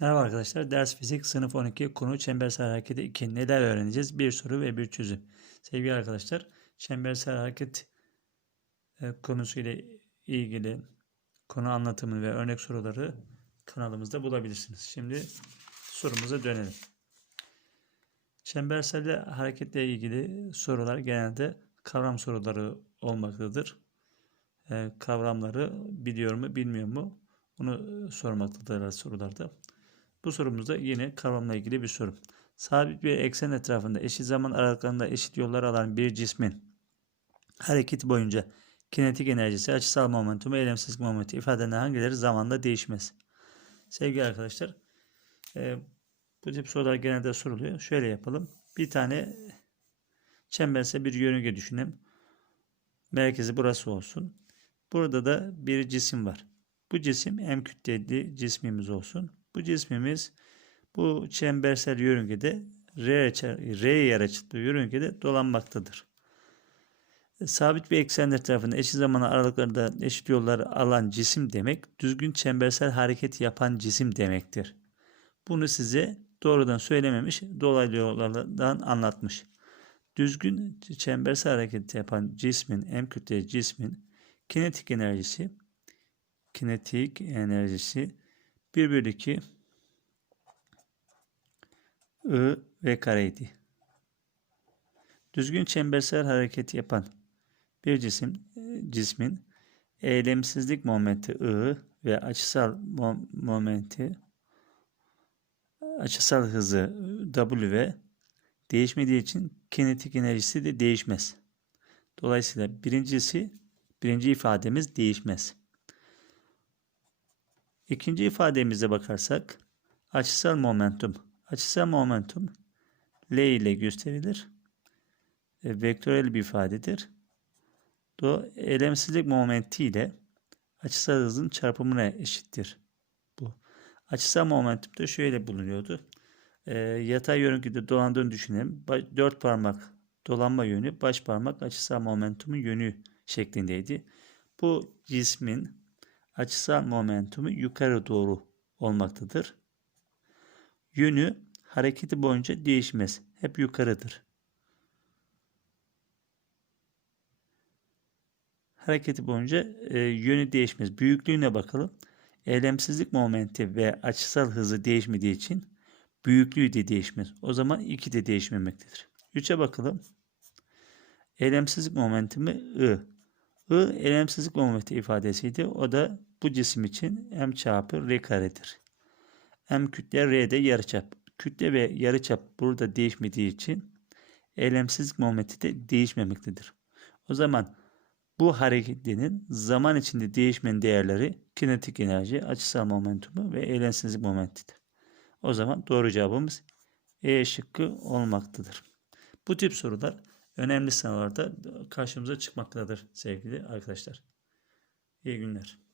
Merhaba arkadaşlar. Ders fizik sınıf 12 konu çembersel hareketi 2. Neler öğreneceğiz? Bir soru ve bir çözüm. Sevgili arkadaşlar, çembersel hareket e, konusuyla ilgili konu anlatımı ve örnek soruları kanalımızda bulabilirsiniz. Şimdi sorumuza dönelim. Çembersel hareketle ilgili sorular genelde kavram soruları olmaktadır. E, kavramları biliyor mu, bilmiyor mu? Bunu sormaktadırlar sorularda. Bu sorumuzda yine kavramla ilgili bir soru. Sabit bir eksen etrafında eşit zaman aralıklarında eşit yollar alan bir cismin hareketi boyunca kinetik enerjisi, açısal momentumu, eylemsizlik momenti ifadelerinin hangileri zamanla değişmez? Sevgili arkadaşlar, e, bu tip sorular genelde soruluyor. Şöyle yapalım. Bir tane çembersel bir yörünge düşünelim. Merkezi burası olsun. Burada da bir cisim var. Bu cisim M kütleli cismimiz olsun. Bu cismimiz bu çembersel yörüngede R, R yarıçaplı yörüngede dolanmaktadır. Sabit bir eksen etrafında eşit zaman aralıklarında eşit yollar alan cisim demek, düzgün çembersel hareket yapan cisim demektir. Bunu size doğrudan söylememiş, dolaylı yollardan anlatmış. Düzgün çembersel hareket yapan cismin, M kütleli cismin kinetik enerjisi, kinetik enerjisi 1 bölü 2 I ve kareydi. Düzgün çembersel hareket yapan bir cisim cismin eylemsizlik momenti I ve açısal momenti açısal hızı W değişmediği için kinetik enerjisi de değişmez. Dolayısıyla birincisi birinci ifademiz değişmez. İkinci ifademize bakarsak açısal momentum. Açısal momentum L ile gösterilir. E, vektörel bir ifadedir. Do eylemsizlik momenti ile açısal hızın çarpımına eşittir. Bu. Açısal momentum da şöyle bulunuyordu. E, yatay yörüngede dolandığını düşünelim. Dört parmak dolanma yönü, baş parmak açısal momentumun yönü şeklindeydi. Bu cismin açısal momentumu yukarı doğru olmaktadır. Yönü hareketi boyunca değişmez. Hep yukarıdır. Hareketi boyunca e, yönü değişmez. Büyüklüğüne bakalım. Eylemsizlik momenti ve açısal hızı değişmediği için büyüklüğü de değişmez. O zaman iki de değişmemektedir. 3'e bakalım. Eylemsizlik momentimi I. I eylemsizlik momenti ifadesiydi. O da bu cisim için m çarpı r karedir. M kütle r de yarıçap. Kütle ve yarıçap burada değişmediği için eylemsizlik momenti de değişmemektedir. O zaman bu hareketlerin zaman içinde değişmeyen değerleri kinetik enerji, açısal momentumu ve eylemsizlik momentidir. O zaman doğru cevabımız E şıkkı olmaktadır. Bu tip sorular önemli sınavlarda karşımıza çıkmaktadır sevgili arkadaşlar. İyi günler.